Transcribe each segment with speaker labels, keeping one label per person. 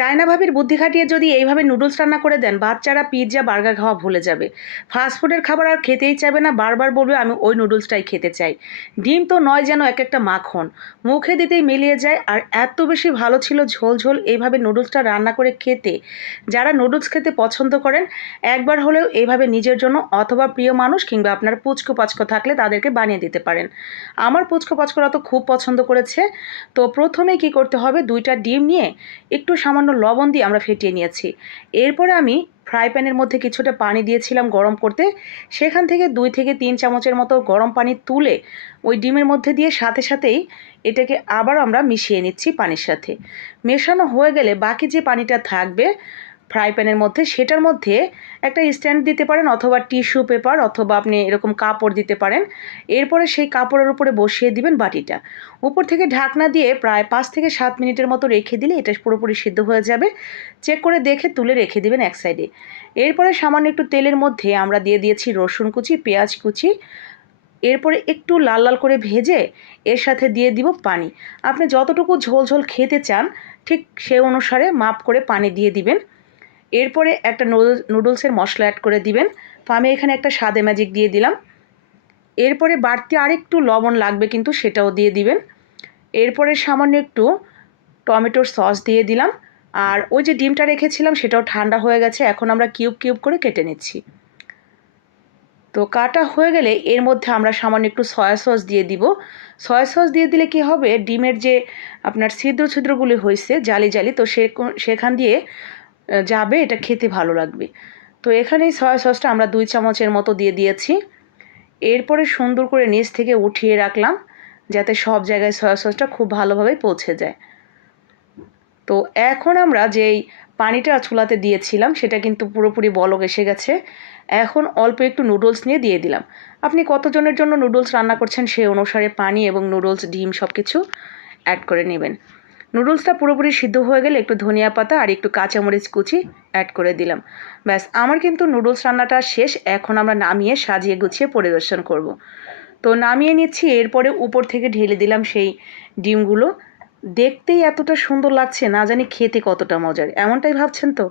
Speaker 1: China ভাবির বুদ্ধি খাটিয়ে যদি এইভাবে নুডলস রান্না করে দেন, বাচ্চারা পিৎজা, বার্গার খাওয়া ভুলে যাবে। ফাস্টফুডের খাবার আর খেতেই চাইবে না, বারবার বলবে, আমি ওই নুডলসটাই খেতে চাই। ডিম তো নয় যেন এক একটা মাখন। মুখে দিতেই মিলিয়ে যায়, আর এত বেশি ভালো ছিল ঝোল ঝোল এইভাবে নুডলসটা রান্না করে খেতে। যারা নুডলস খেতে পছন্দ করেন, একবার হলেও এইভাবে নিজের জন্য অথবা প্রিয় মানুষ কিংবা আপনার পুচকো পাচকো থাকলে তাদেরকে বানিয়ে দিতে পারেন। আমার পুচকো পাচকোরা তো খুব পছন্দ করেছে। তো প্রথমেই কি করতে হবে, দুইটা ডিম নিয়ে একটু সামান্য লবণ দিয়ে আমরা ফেটিয়ে নিয়েছি। এরপরে আমি ফ্রাই প্যানের মধ্যে কিছুটা পানি দিয়েছিলাম গরম করতে। সেখান থেকে দুই থেকে তিন চামচের মতো গরম পানি তুলে ওই ডিমের মধ্যে দিয়ে সাথে সাথেই এটাকে আবার আমরা মিশিয়ে নিচ্ছি পানির সাথে। মেশানো হয়ে গেলে বাকি যে পানিটা থাকবে ফ্রাই প্যানের মধ্যে, সেটার মধ্যে একটা স্ট্যান্ড দিতে পারেন অথবা টিস্যু পেপার অথবা আপনি এরকম কাপড় দিতে পারেন। এরপরে সেই কাপড়ের উপরে বসিয়ে দিবেন বাটিটা। উপর থেকে ঢাকনা দিয়ে প্রায় পাঁচ থেকে সাত মিনিটের মতো রেখে দিলে এটা পুরোপুরি সিদ্ধ হয়ে যাবে। চেক করে দেখে তুলে রেখে দিবেন এক সাইডে এরপরে সামান্য একটু তেলের মধ্যে আমরা দিয়ে দিয়েছি রসুন কুচি, পেঁয়াজ কুচি। এরপরে একটু লাল লাল করে ভেজে এর সাথে দিয়ে দিব পানি। আপনি যতটুকু ঝোল ঝোল খেতে চান, ঠিক সে অনুসারে মাপ করে পানি দিয়ে দিবেন। এরপরে একটা নুডলসের মশলা অ্যাড করে দিবেন। তো আমি এখানে একটা স্বাদে ম্যাজিক দিয়ে দিলাম। এরপরে বাড়তি আরেকটু লবণ লাগবে কিন্তু সেটাও দিয়ে দিবেন। এরপরে সামান্য একটু টমেটোর সস দিয়ে দিলাম। আর ওই যে ডিমটা রেখেছিলাম সেটাও ঠান্ডা হয়ে গেছে, এখন আমরা কিউব কিউব করে কেটে নিচ্ছি। তো কাটা হয়ে গেলে এর মধ্যে আমরা সামান্য একটু সয়া সস দিয়ে দিব। সয়া সস দিয়ে দিলে কি হবে? ডিমের যে আপনার ছিদ্র ছিদ্রগুলি হয়েছে জালি জালি, তো সে সেখান দিয়ে যাবে, এটা খেতে ভালো লাগবে। তো এখানে সয়া সসটা আমরা দুই চামচের মতো দিয়ে দিয়েছি। এরপরে সুন্দর করে নিচ থেকে উঠিয়ে রাখলাম, যাতে সব জায়গায় সয়া সসটা খুব ভালোভাবে পৌঁছে যায়। তো এখন আমরা যেই পানিটা চুলাতে দিয়েছিলাম, সেটা কিন্তু পুরোপুরি বলক এসে গেছে। এখন অল্প একটু নুডলস নিয়ে দিয়ে দিলাম। আপনি কতজনের জন্য নুডলস রান্না করছেন সেই অনুসারে পানি এবং নুডলস ডিম সব কিছু অ্যাড করে নেবেন। নুডলসটা পুরোপুরি সিদ্ধ হয়ে গেলে একটু ধনিয়া পাতা আর একটু কাঁচামরিচ কুচি অ্যাড করে দিলাম। ব্যাস, আমার কিন্তু নুডলস রান্নাটা শেষ। এখন আমরা নামিয়ে সাজিয়ে গুছিয়ে পরিদর্শন করব। তো নামিয়ে নিচ্ছি, এরপরে উপর থেকে ঢেলে দিলাম সেই ডিমগুলো। দেখতেই এতটা সুন্দর লাগছে, না জানি খেতে কতটা মজার। এমনটাই ভাবছেন তো?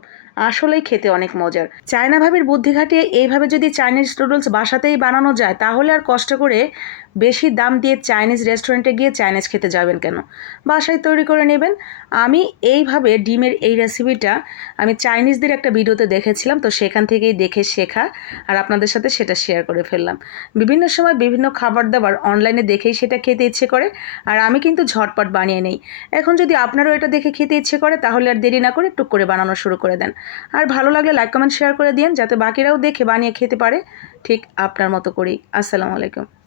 Speaker 1: আসলেই খেতে অনেক মজার। চায়না ভাবির বুদ্ধি খাটিয়ে এইভাবে যদি চাইনিজ নুডলস বাসাতেই বানানো যায়, তাহলে আর কষ্ট করে বেশি দাম দিয়ে চাইনিজ রেস্টুরেন্টে গিয়ে চাইনিজ খেতে যাবেন কেন? বাসায় তৈরি করে নেবেন। আমি এইভাবে ডিমের এই রেসিপিটা আমি চাইনিজদের একটা ভিডিওতে দেখেছিলাম, তো সেখান থেকেই দেখে শেখা আর আপনাদের সাথে সেটা শেয়ার করে ফেললাম। বিভিন্ন সময় বিভিন্ন খাবার দাবার অনলাইনে দেখেই সেটা খেতে ইচ্ছে করে, আর আমি কিন্তু ঝটপট বানিয়ে নেই। এখন যদি আপনারও এটা দেখে খেতে ইচ্ছে করে, তাহলে আর দেরি না করে টুক করে বানানো শুরু করে দেন। আর ভালো লাগলে লাইক কমেন্ট শেয়ার করে দিন যাতে বাকিরাও দেখে বানিয়ে খেতে পারে। ঠিক আপনার মতো করেই। আসসালামু আলাইকুম।